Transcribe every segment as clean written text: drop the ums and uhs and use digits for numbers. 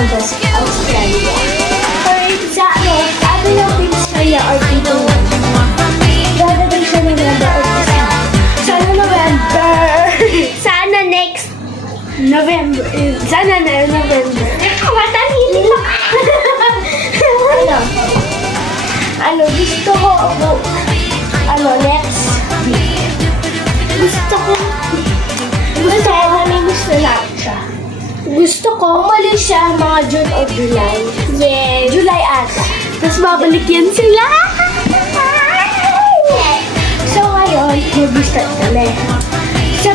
pumunta sa Australia. Or sa ng Australia or dito. Dadating siya ng November or December. Sana November! Sana next November. Sana na November. Matanili ka! Gusto ko next week. Gusto ko namin gusto lang siya. Gusto ko umalis siya mga June or July. Yes. July ata. Tapos babalik yan sila. So ngayon, mag-start kami. So,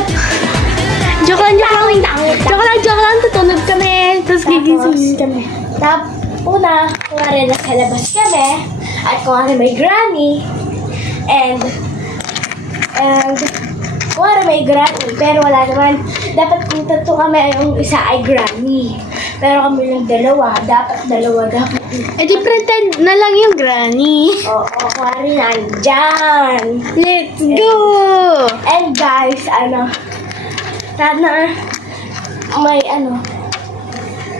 joke lang, tutulog kami. Tapos gigisingin kami. Una, kung nga rin nasa labas kami, at kung nga rin may granny, and kung nga rin may granny, pero wala naman, dapat kung tatlo kami, yung isa ay granny. Pero kami lang dalawa, dapat. Eh di pretend na lang yung granny. Oo, kung nga rin nandyan. Let's go! And guys, sana may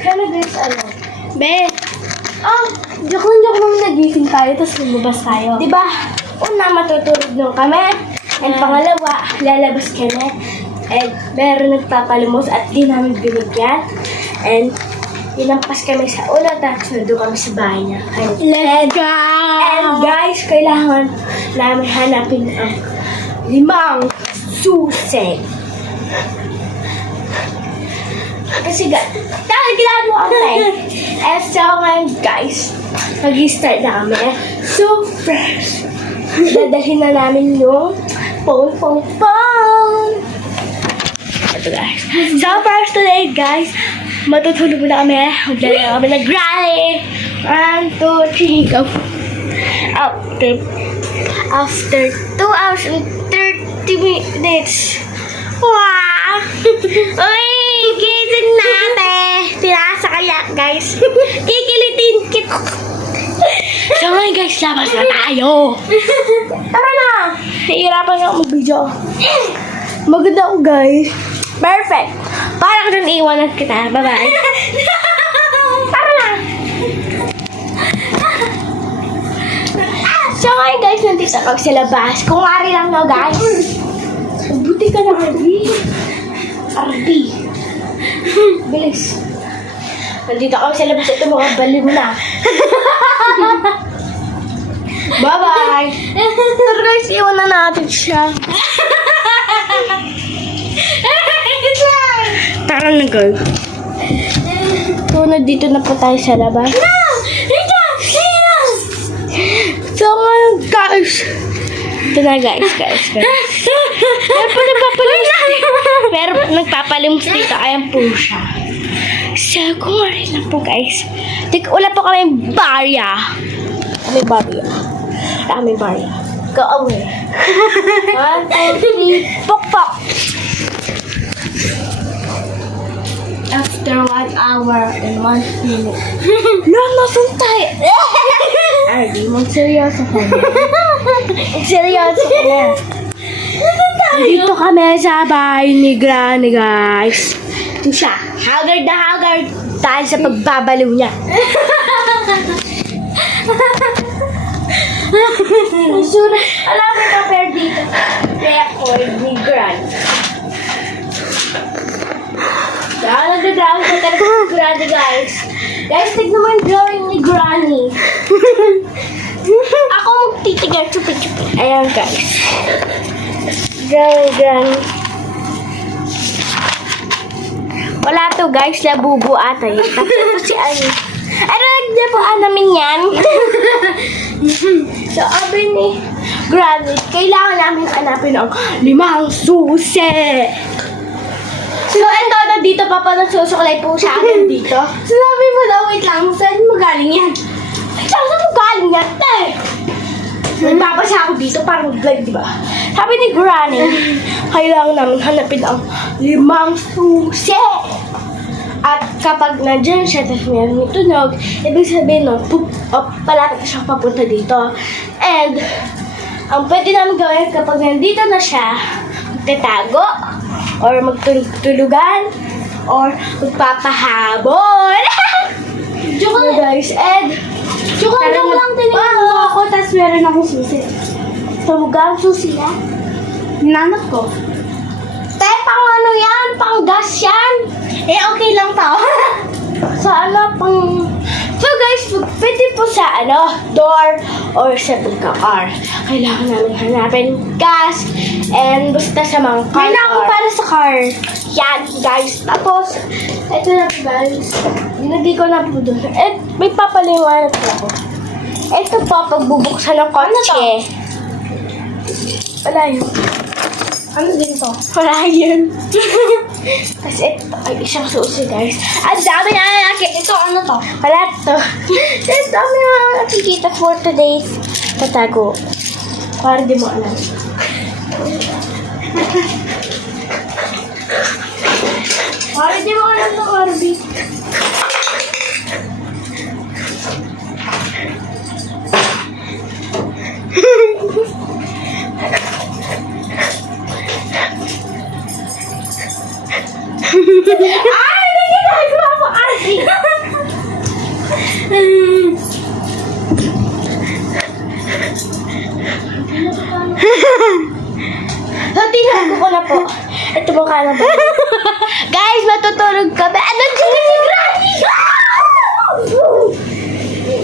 sana guys, Be, joke lang nagising tayo, tapos lumabas tayo. Diba? Una, matutulog nung kami. And pangalawa, lalabas kami. And meron nagpapalimos at di namin binigyan. And inampas kami sa ulo, tapos nandun kami sa bahay niya. let's go! And guys, kailangan namin hanapin ang 5 susi. Kasi ginagawa ko And so ngayon guys, mag-start na kami. So first, dadalhin na namin yung phone. Ito guys. So first today guys, matutulog na kami. Magdala na kami nag-rally. 1, 2, 3, go. After 2 hours and 30 minutes. Wow! Uy! Gising natin! Tinasa kaya, guys. Kikilitin kita. So ngayon, guys, labas na tayo. Tara na! Nahihirapan ako mag-video. Maganda ako, guys. Perfect. Parang dun iwanan kita. Bye-bye. Tara na! So ngayon, guys, nandito ako sa labas. Kung ari lang no, guys. Buti ka na, Arby. Bilis. Nandito ako sa labas. Ito mga bali mo na. Bye-bye. Pero guys, iwan na natin siya. Tara na, girl. So, nandito na po tayo sa labas. So, ngayon, guys. Ito na, guys. Pero nagpapalimos dito. Ayan po siya. So, kung rin lang po, guys. Wala po kami barya. Kami barya. Go away. 1, 2, 3, pok. After 1 hour and 1 minute. Nasun tayo. Ay, di mo seryoso ka na. Seryoso ka na. Dito kami sa bahay ni Granny, guys. Ito siya. Haggard na haggard dahil sa pagbabaliw niya. Sure. Alam mo ka pair dito. Record ni Granny. Dahil nagdadrawing ko talaga ni Granny, guys. Guys, tignan mo yung drawing ni Granny. Ako magtitigar. Chupi-chupi. Ayan, guys. Granny. Wala to, guys. Labubo ata yun. Tapos si Ani. Ano, nagdapuan namin yan. So, sabi ni Granny, kailangan namin hanapin ang 5 susi. So, and dito pa pa nagsusuklay po siya agad dito. Sinabi mo daw, wait lang, saan mo galing yan? Saan mo galing yan, te? Nagbabasa ako dito para mag-vlog, di ba? Sabi ni Granny, kailangan namin hanapin ang 5 susi. At kapag nandiyan siya, tapos meron yung tunog, ibig sabihin nun, palapit na siyang papunta dito. And, ang pwede namin gawin kapag nandito na siya, magtatago, or magtulugan, or magpapahabol. Joke lang guys, Ed. Joke lang, tinignan mo ako, tapos meron akong susi. Tumugang susi yan? Nanap ko. Te, pang ano yan? Pang gas yan? Eh, okay lang tao. Sa ano, pang... So guys, pwede po sa ano, door or sa pagka-car. Kailangan namin hanapin gas and basta sa mga car. May na ako para sa car. Yan, guys. Tapos, ito na po guys. Dinagay ko na po doon. Eh, may papaliwanag po ako. Ito po, pagbubuksan ng kotse. Wala yun. Ano din to? Wala yun. Tapos ito, ay isang susi guys. Ang dami na nakikita. Ito, ano to? Wala to. Ang dami na nakikita for today's tatago. Para di mo alam. Para di mo alam ng Arby. Ay! Nagigagawa mo, Arby! So, tinago ko na po. Ito mo ka na ba? Guys, matutulog kami. Ano dyan na si Granny?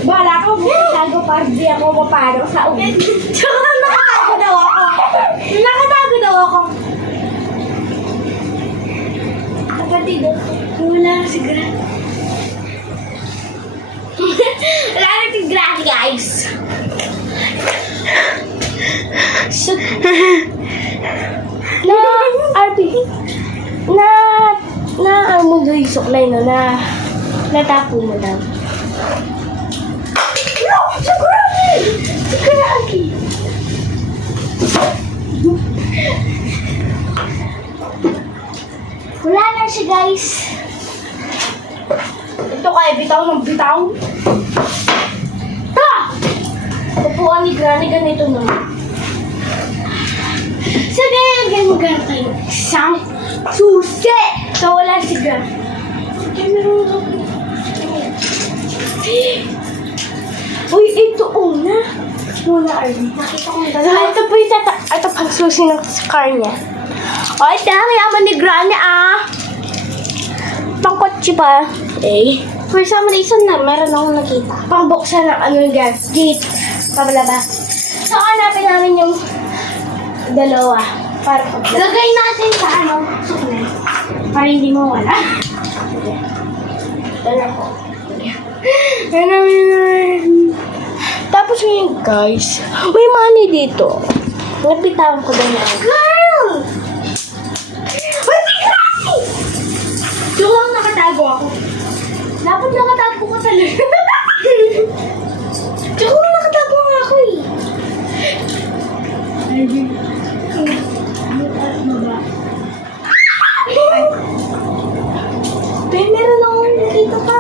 Bala ko, magtatago para di ako mapano sa ulit. Tsaka nakatago daw ako. Nakatago daw ako. Kapatid, wala si Granny. Wala na si Granny, guys. So, na, RP, ano mo doon yung suklay na natapo mo lang. No! Si Granny! Si Granny! Wala na siya, guys. Ito kaya bitaw ng bitaw. Ta! Upuan ni Granny ganito na. So, ganyan maghanap tayo ng isang susi. So, wala si Granny. Kaya meron ako. Uy, ito una. Muna, Arby. Nakita ko na dalawa. Ito po yung ito pang susi ng car niya. O, ito ang yaman ni Granny, Pangkotse pa. Eh. For some reason na, meron akong nakita. Pangbuksan ng ano gas. Gate. Pabalabas. So, hanapin namin yung dalawa. Para paglabas. Lagay natin sa ano, suklay. Para hindi mo wala. Dala ko. Tapos ngayon, guys, may money dito. Napitawan ko din na. Girl! Where's the Granny? Doon lang nakatago ako. Dapat nakatago ko talaga. Doon lang nakatago nga ako eh. Ay, meron akong nakita pa.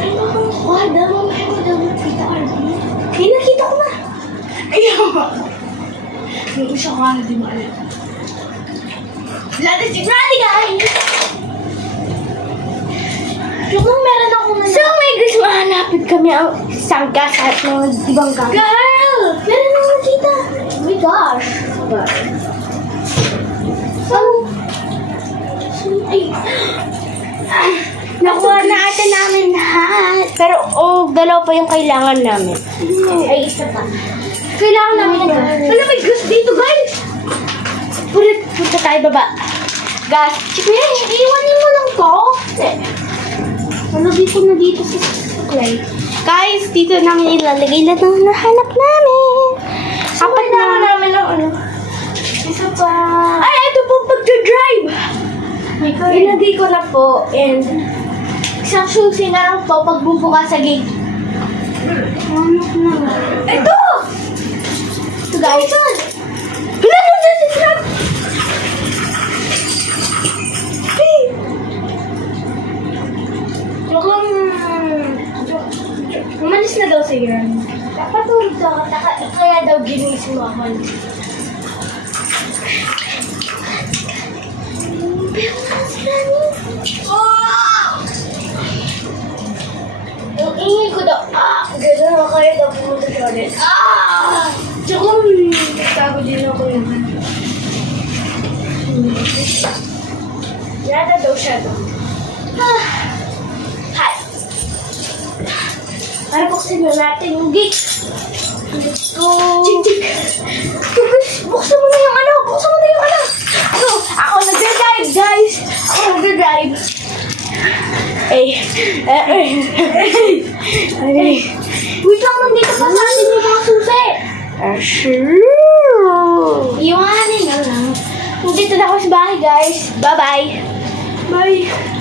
Ano akong kuwada? Mamaya ko daw nakita, Arby. Ay, nakita ko na. Ayaw. Hindi siya kala, di mo alam. Wala na si Granny, guys! Yung meron akong na... So, may guys, mahanapin kami ang isang gas at mga ibang gas. Girl! Meron akong nakita. Oh my gosh. Ay. Nakuha na ata namin lahat. Pero, dalawa pa yung kailangan namin. Ay, isa pa. Kailangan namin na gas. Wala, may gas dito, guys! Punta tayo baba. Gas. Kuya, iwanin mo lang to. Nalagay ko na dito sa suklay. Guys, dito nang ilalagay na nang nahanap namin. Apat na namin ang ano. Isa pa. Ay, ito po pagdadrive. Ilagay ko na po. And isang susi na lang po pagbubuka sa gate. Ito! Ito guys. Wala na sa sisrap! Mukhang... Umalis na daw sa Iran. Napatulog daw ako. Kaya daw ginising mo ako. Pero na si Granny. Oh! Pagod din ako naman. Yata daw siya to. Hi. Para buksan na natin yung gate. Let's go. Chik-chik. Buksan mo na yung ano. Buksan mo na yung ano. Ano? Ako nagdadrive, guys. Ako nagdadrive. Wait lang, nandito pa sa atin yung mga susi. Iwanin na lang. Nandito na ako sa bahay, guys. Bye-bye. Bye.